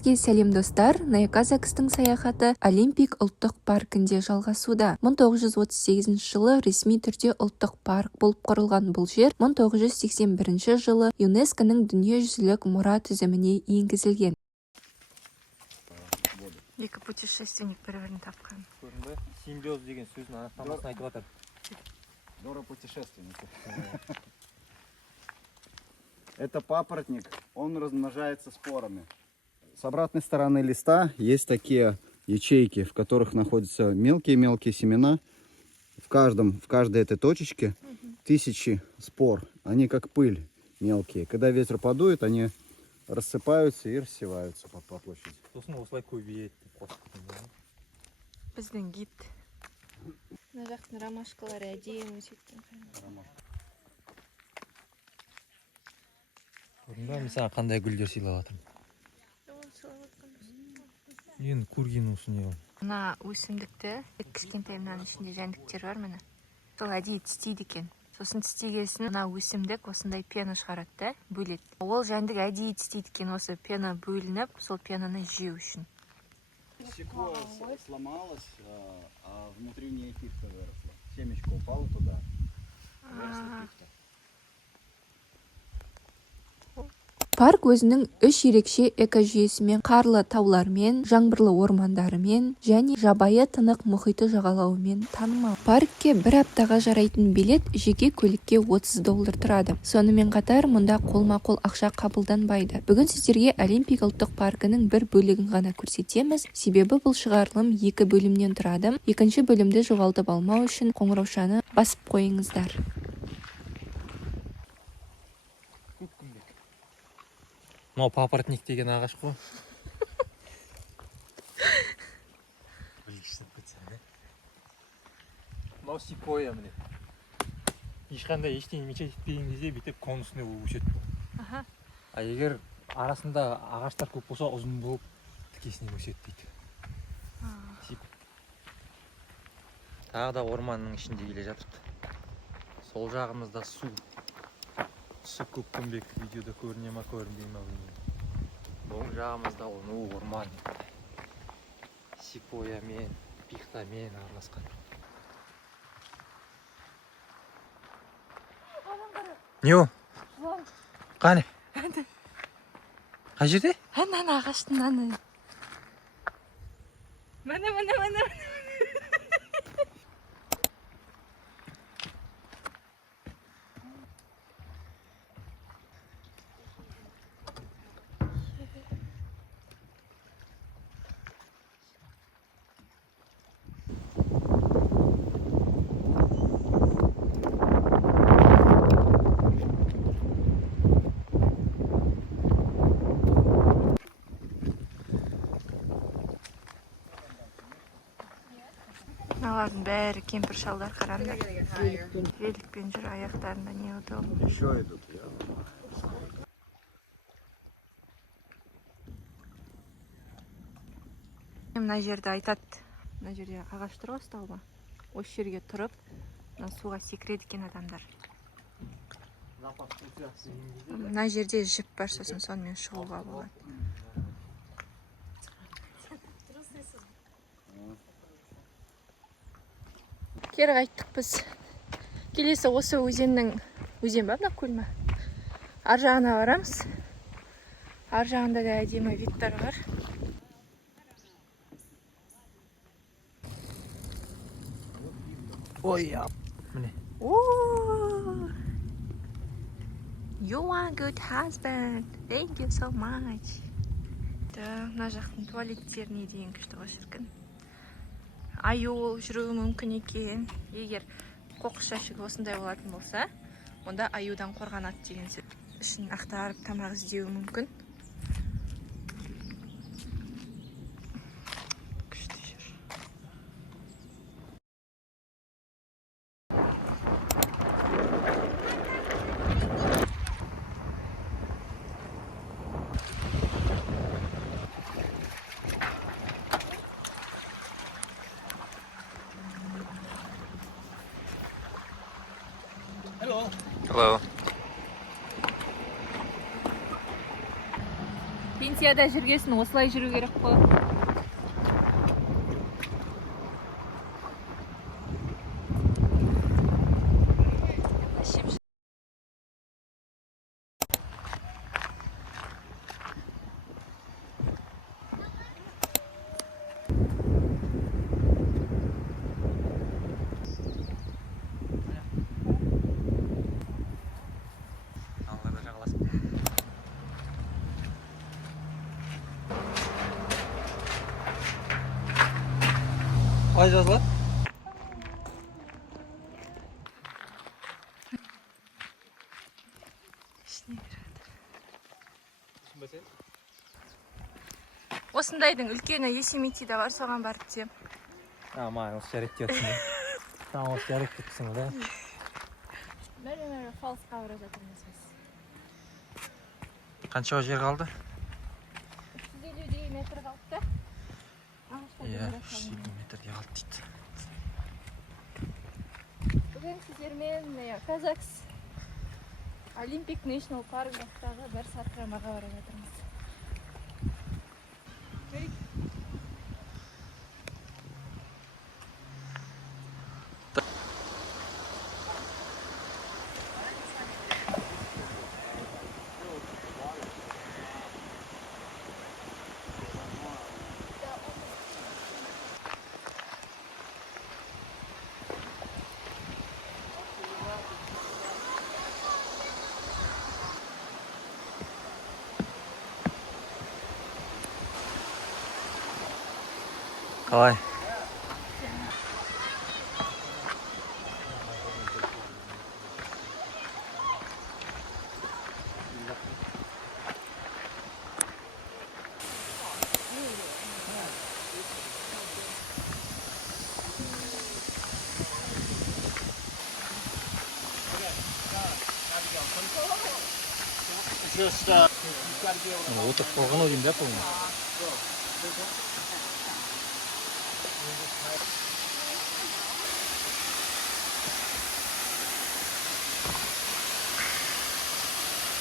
Бәріңізге сәлем достар. Наяказакстың саяхаты Олимпик ұлттық паркінде жалғасуда. 1938 жылы ресми түрде ұлттық парк болып құрылған бұл жер 1981 жылы ЮНЕСКО-ның дүниежүзілік мұра тізіміне енгізілген. Екі путешественник бір-бірін тапқан. Көрінді? Симбиоз деген сөздің анықтамасын айтып жатыр. Дора путешественники. Это папоротник, он размножается спорами. С обратной стороны листа есть такие ячейки, в которых находятся мелкие-мелкие семена. В каждой этой точечке тысячи спор. Они как пыль мелкие. Когда ветер подует, они рассыпаются и рассеваются по площади. Біздің гид. Мына жақтың ромашкалары әдемі өсетін. Көрінді, мен саған қандай гүлдер сыйлап жатырмын. Енді көрген осы не ол. Мына өсімдікті кішкентай мынаның ішінде жәндіктер бар міне. Сол әдейі тістейді екен. Сосын тістегесін мына өсімдік осындай пена шығарады да, бөледі. Ол жәндік әдейі тістейді екен, осы пена бөлініп, сол пенаны жеу үшін. Стекло сломалось, а внутри нее кипка выросла. Семечко упало туда. Выросла кипка. Парк өзінің үш ерекше экожүйесімен, қарлы таулармен, жаңбырлы ормандарымен және жабайы тынық мұхиты жағалауымен танымал. Паркке бір аптаға жарайтын билет жеке көлікке $30 тұрады. Сонымен қатар мұнда қолма-қол ақша қабылданбайды. Бүгін сіздерге Олимпик ұлттық паркінің бір бөлігін ғана көрсетеміз. Себебі бұл шығарылым 2 бөлімнен тұрады. Екінші бөлімді жоғалтып алмау үшін қоңыраушаны басып қойыңыздар. Мынау папоротник деген ағаш қой. Білгішсіп кетсем, мынау сикоя міне. Ешқандай ештеңе мешет етпеген кезде бүйтіп конусіне өседі. А егер арасында ағаштар көп болса, ұзын болып тікесіне өседі дейді. Тағы да орманның ішінде келе жатырмыз. Сол жағымызда су. Су көкпеңбек видеода көріне ма, көрінбей ма білмеймін. Оң жағымызда оны орман. Сикоямен, пихтамен араласқан. Не о? Қане? Қай жерде? Ана ағаштың аны. Міне. Мыналардың бәрі кемпір шалдар қараңдар. Великпен жүр, аяқтарында не удобно. Еще идут. Мына жерде айтады. Мына жерде ағаш тұр ғой, столба. Осы жерге тұрып, суға секіреді екен адамдар. Мына жерде жіп бар, сосын сонымен шығуға болады. Кері қайттық біз. Келесі осы өзен ба, мына көл ма? Ар жағына барамыз. Ар жағында да әдемі видтар бар. Ой, міне. You are a good husband. Thank you so much. Мына жақтың туалеттеріне дейін күшті ғой шіркін. Аюл жүруі мүмкін екен. Егер қоқыс жәшігі осындай болатын болса, онда аюдан қорғанады деген сөз. Ішін ақтарып тамақ іздеуі мүмкін. Күшті жер. Hello. Турцияда жүргесін осылай жүру керек қой. Аллада жағаласып. Қалай жазылады? Осындайдың үлкені Есеметиде бар, соған барып тем. Маған осы жарайды дейотсың. Там осы жарайды дейотсың да. Бәрі фалсқа бара жатырмыз біз. Қаншаға жер қалды? 350 метр қалды да. Иә, 350 метрге қалды дейді. Бүгін сіздермен Казакс Олимпик National Парктағы бір сатырамаға бара жатырмыз. Қалай? Отырып қалған ау деймін да бұл.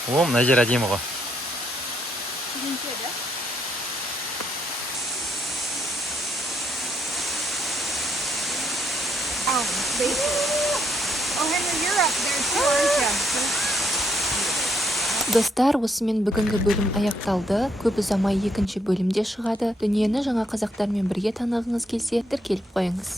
О, мына жер әдемі ғой. Достар, осымен бүгінгі бөлім аяқталды. Көп ұзамай екінші бөлімде шығады. Дүниені жаңа қазақтармен бірге танығыңыз келсе, тіркеліп қойыңыз.